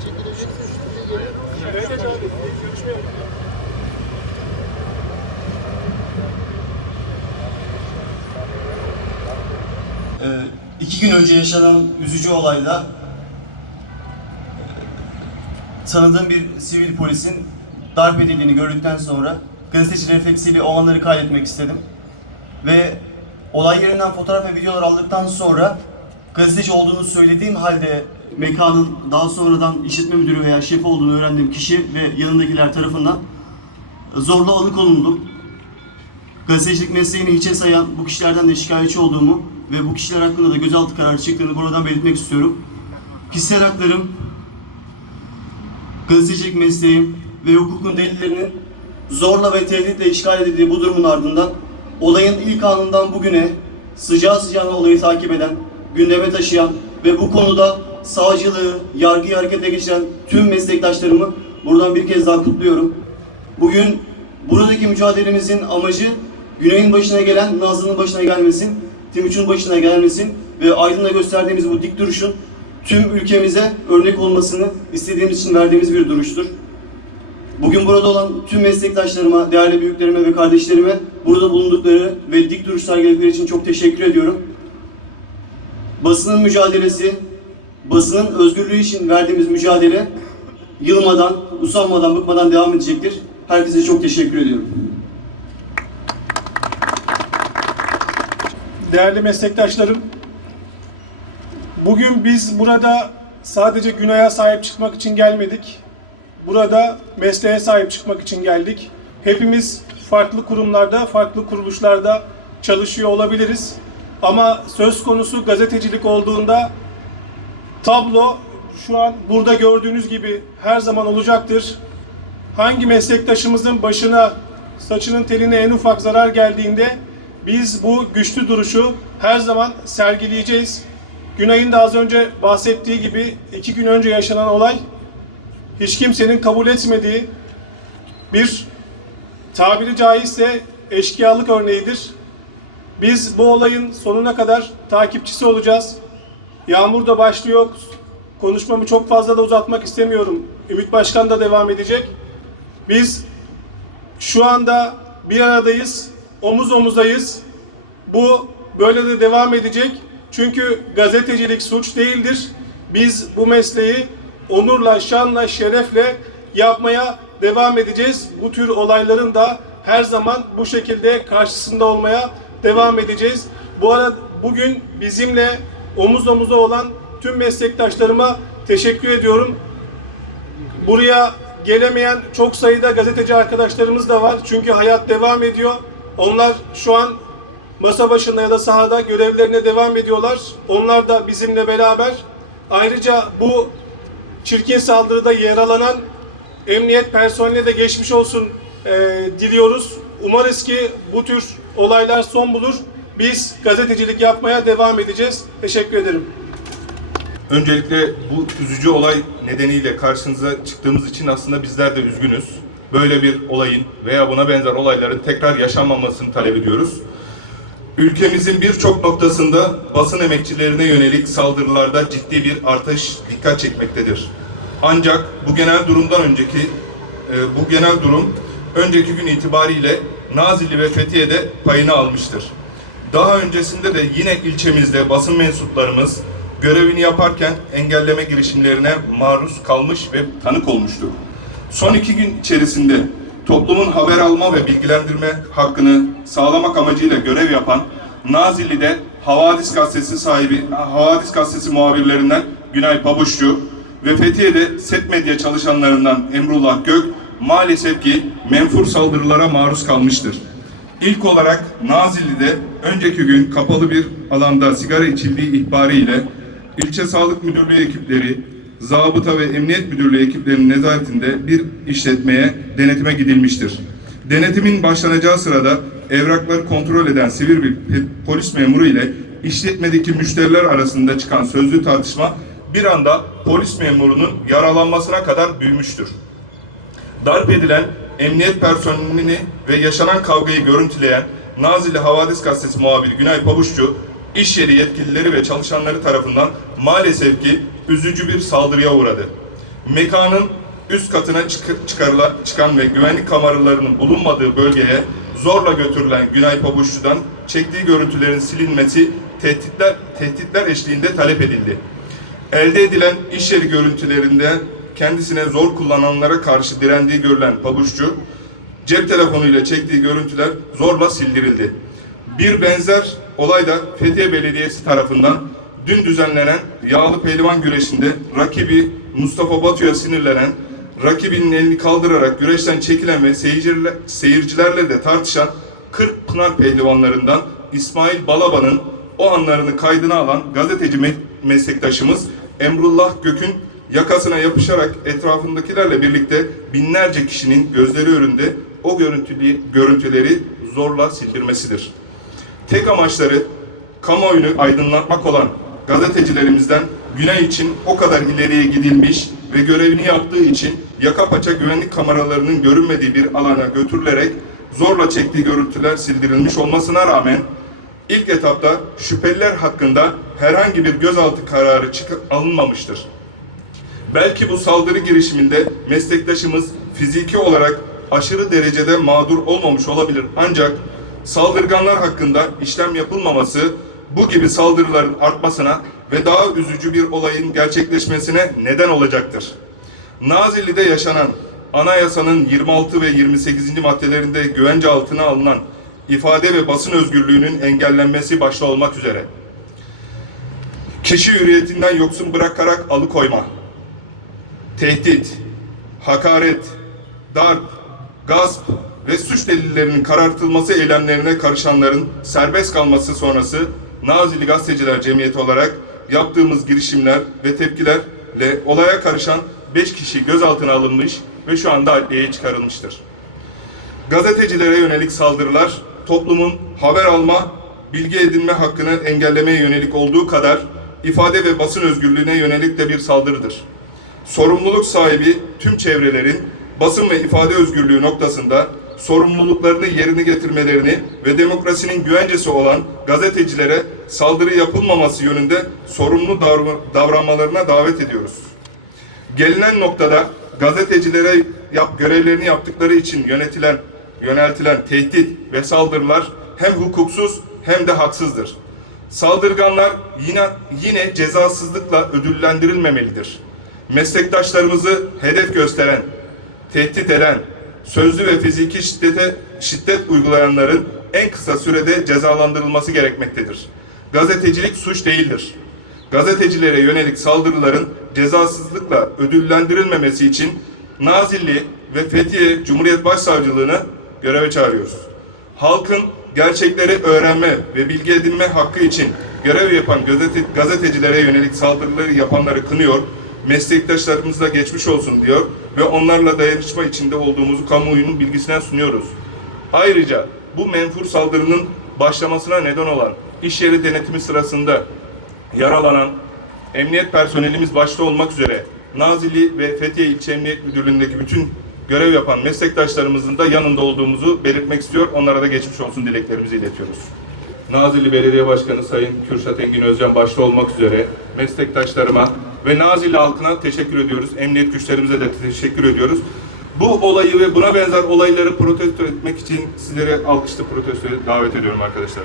Ee, iki gün önce yaşanan üzücü olayda e, tanıdığım bir sivil polisin darp edildiğini gördükten sonra gazeteci refleksiyle o anları kaydetmek istedim. Ve olay yerinden fotoğraf ve videolar aldıktan sonra gazeteci olduğunu söylediğim halde mekanın daha sonradan işletme müdürü veya şef olduğunu öğrendiğim kişi ve yanındakiler tarafından zorla alıkonulundum. Gazetecilik mesleğini hiçe sayan bu kişilerden de şikayetçi olduğumu ve bu kişiler hakkında da gözaltı kararı çıktığını buradan belirtmek istiyorum. Kişisel haklarım, gazetecilik mesleğim ve hukukun delillerinin zorla ve tehditle işgal edildiği bu durumun ardından olayın ilk anından bugüne sıcağı sıcağına olayı takip eden, gündeme taşıyan ve bu konuda savcılığı, yargıyı harekete geçiren tüm meslektaşlarımı buradan bir kez daha kutluyorum. Bugün buradaki mücadelemizin amacı Güney'in başına gelen Nazlı'nın başına gelmesin, Timuç'un başına gelmesin ve Aydın'da gösterdiğimiz bu dik duruşun tüm ülkemize örnek olmasını istediğimiz için verdiğimiz bir duruştur. Bugün burada olan tüm meslektaşlarıma, değerli büyüklerime ve kardeşlerime burada bulundukları ve dik duruş sergiledikleri için çok teşekkür ediyorum. Basının mücadelesi, basının özgürlüğü için verdiğimiz mücadele yılmadan, usanmadan, bıkmadan devam edecektir. Herkese çok teşekkür ediyorum. Değerli meslektaşlarım, bugün biz burada sadece günaha sahip çıkmak için gelmedik. Burada mesleğe sahip çıkmak için geldik. Hepimiz farklı kurumlarda, farklı kuruluşlarda çalışıyor olabiliriz. Ama söz konusu gazetecilik olduğunda tablo şu an burada gördüğünüz gibi her zaman olacaktır. Hangi meslektaşımızın başına, saçının teline en ufak zarar geldiğinde biz bu güçlü duruşu her zaman sergileyeceğiz. Günay'ın da az önce bahsettiği gibi iki gün önce yaşanan olay hiç kimsenin kabul etmediği bir tabiri caizse eşkıyalık örneğidir. Biz bu olayın sonuna kadar takipçisi olacağız. Yağmur da başlıyor. Konuşmamı çok fazla da uzatmak istemiyorum. Ümit Başkan da devam edecek. Biz şu anda bir aradayız, omuz omuzayız. Bu böyle de devam edecek. Çünkü gazetecilik suç değildir. Biz bu mesleği onurla, şanla, şerefle yapmaya devam edeceğiz. Bu tür olayların da her zaman bu şekilde karşısında olmaya devam edeceğiz. Bu arada bugün bizimle omuz omuza olan tüm meslektaşlarıma teşekkür ediyorum. Buraya gelemeyen çok sayıda gazeteci arkadaşlarımız da var. Çünkü hayat devam ediyor. Onlar şu an masa başında ya da sahada görevlerine devam ediyorlar. Onlar da bizimle beraber. Ayrıca bu çirkin saldırıda yaralanan emniyet personeline de geçmiş olsun e, diliyoruz. Umarız ki bu tür olaylar son bulur. Biz gazetecilik yapmaya devam edeceğiz. Teşekkür ederim. Öncelikle bu üzücü olay nedeniyle karşınıza çıktığımız için aslında bizler de üzgünüz. Böyle bir olayın veya buna benzer olayların tekrar yaşanmamasını talep ediyoruz. Ülkemizin birçok noktasında basın emekçilerine yönelik saldırılarda ciddi bir artış dikkat çekmektedir. Ancak bu genel durumdan önceki e, bu genel durum önceki gün itibariyle Nazilli ve Fethiye'de payını almıştır. Daha öncesinde de yine ilçemizde basın mensuplarımız görevini yaparken engelleme girişimlerine maruz kalmış ve tanık olmuştur. Son iki gün içerisinde toplumun haber alma ve bilgilendirme hakkını sağlamak amacıyla görev yapan Nazilli'de Havadis Gazetesi sahibi, Havadis Gazetesi muhabirlerinden Günay Pabuççu ve Fethiye'de Set Medya çalışanlarından Emrullah Gök maalesef ki menfur saldırılara maruz kalmıştır. İlk olarak Nazilli'de önceki gün kapalı bir alanda sigara içildiği ihbariyle ilçe sağlık müdürlüğü ekipleri, zabıta ve emniyet müdürlüğü ekiplerinin nezaretinde bir işletmeye denetime gidilmiştir. Denetimin başlanacağı sırada evrakları kontrol eden sivil bir polis memuru ile işletmedeki müşteriler arasında çıkan sözlü tartışma bir anda polis memurunun yaralanmasına kadar büyümüştür darp edilen emniyet personelini ve yaşanan kavgayı görüntüleyen Nazilli Havadis Gazetesi muhabiri Günay Pabuççu, iş yeri yetkilileri ve çalışanları tarafından maalesef ki üzücü bir saldırıya uğradı. mekanın üst katına çık- çıkarıla, çıkan ve güvenlik kameralarının bulunmadığı bölgeye zorla götürülen Günay Pabuççu'dan çektiği görüntülerin silinmesi tehditler, tehditler eşliğinde talep edildi. Elde edilen iş yeri görüntülerinde kendisine zor kullananlara karşı direndiği görülen pabuççu, cep telefonuyla çektiği görüntüler zorla sildirildi. Bir benzer olay da Fethiye Belediyesi tarafından dün düzenlenen yağlı pehlivan güreşinde rakibi Mustafa Batu'ya sinirlenen, rakibinin elini kaldırarak güreşten çekilen ve seyirciler, seyircilerle de tartışan 40 Pınar pehlivanlarından İsmail Balaban'ın o anlarını kaydına alan gazeteci me- meslektaşımız Emrullah Gök'ün yakasına yapışarak etrafındakilerle birlikte binlerce kişinin gözleri önünde o görüntülü, görüntüleri zorla sildirmesidir. Tek amaçları kamuoyunu aydınlatmak olan gazetecilerimizden Güney için o kadar ileriye gidilmiş ve görevini yaptığı için yaka paça güvenlik kameralarının görünmediği bir alana götürülerek zorla çektiği görüntüler sildirilmiş olmasına rağmen ilk etapta şüpheliler hakkında herhangi bir gözaltı kararı alınmamıştır. Belki bu saldırı girişiminde meslektaşımız fiziki olarak aşırı derecede mağdur olmamış olabilir ancak saldırganlar hakkında işlem yapılmaması bu gibi saldırıların artmasına ve daha üzücü bir olayın gerçekleşmesine neden olacaktır. Nazilli'de yaşanan anayasanın 26 ve 28. maddelerinde güvence altına alınan ifade ve basın özgürlüğünün engellenmesi başta olmak üzere kişi hürriyetinden yoksun bırakarak alıkoyma, tehdit, hakaret, darp, gasp ve suç delillerinin karartılması eylemlerine karışanların serbest kalması sonrası Nazilli Gazeteciler Cemiyeti olarak yaptığımız girişimler ve tepkilerle olaya karışan 5 kişi gözaltına alınmış ve şu anda adliyeye çıkarılmıştır. Gazetecilere yönelik saldırılar toplumun haber alma, bilgi edinme hakkını engellemeye yönelik olduğu kadar ifade ve basın özgürlüğüne yönelik de bir saldırıdır. Sorumluluk sahibi tüm çevrelerin basın ve ifade özgürlüğü noktasında sorumluluklarını yerine getirmelerini ve demokrasinin güvencesi olan gazetecilere saldırı yapılmaması yönünde sorumlu davra- davranmalarına davet ediyoruz. Gelinen noktada gazetecilere yap, görevlerini yaptıkları için yönetilen, yöneltilen tehdit ve saldırılar hem hukuksuz hem de haksızdır. Saldırganlar yine yine cezasızlıkla ödüllendirilmemelidir. Meslektaşlarımızı hedef gösteren, tehdit eden, sözlü ve fiziki şiddete şiddet uygulayanların en kısa sürede cezalandırılması gerekmektedir. Gazetecilik suç değildir gazetecilere yönelik saldırıların cezasızlıkla ödüllendirilmemesi için Nazilli ve Fethiye Cumhuriyet Başsavcılığını göreve çağırıyoruz. Halkın gerçekleri öğrenme ve bilgi edinme hakkı için görev yapan gazete, gazetecilere yönelik saldırıları yapanları kınıyor, meslektaşlarımızla geçmiş olsun diyor ve onlarla dayanışma içinde olduğumuzu kamuoyunun bilgisine sunuyoruz. Ayrıca bu menfur saldırının başlamasına neden olan iş yeri denetimi sırasında yaralanan emniyet personelimiz başta olmak üzere Nazilli ve Fethiye İlçe Emniyet Müdürlüğü'ndeki bütün görev yapan meslektaşlarımızın da yanında olduğumuzu belirtmek istiyor. Onlara da geçmiş olsun dileklerimizi iletiyoruz. Nazilli Belediye Başkanı Sayın Kürşat Engin Özcan başta olmak üzere meslektaşlarıma ve Nazilli halkına teşekkür ediyoruz. Emniyet güçlerimize de teşekkür ediyoruz. Bu olayı ve buna benzer olayları protesto etmek için sizlere alkışlı protestoya davet ediyorum arkadaşlar.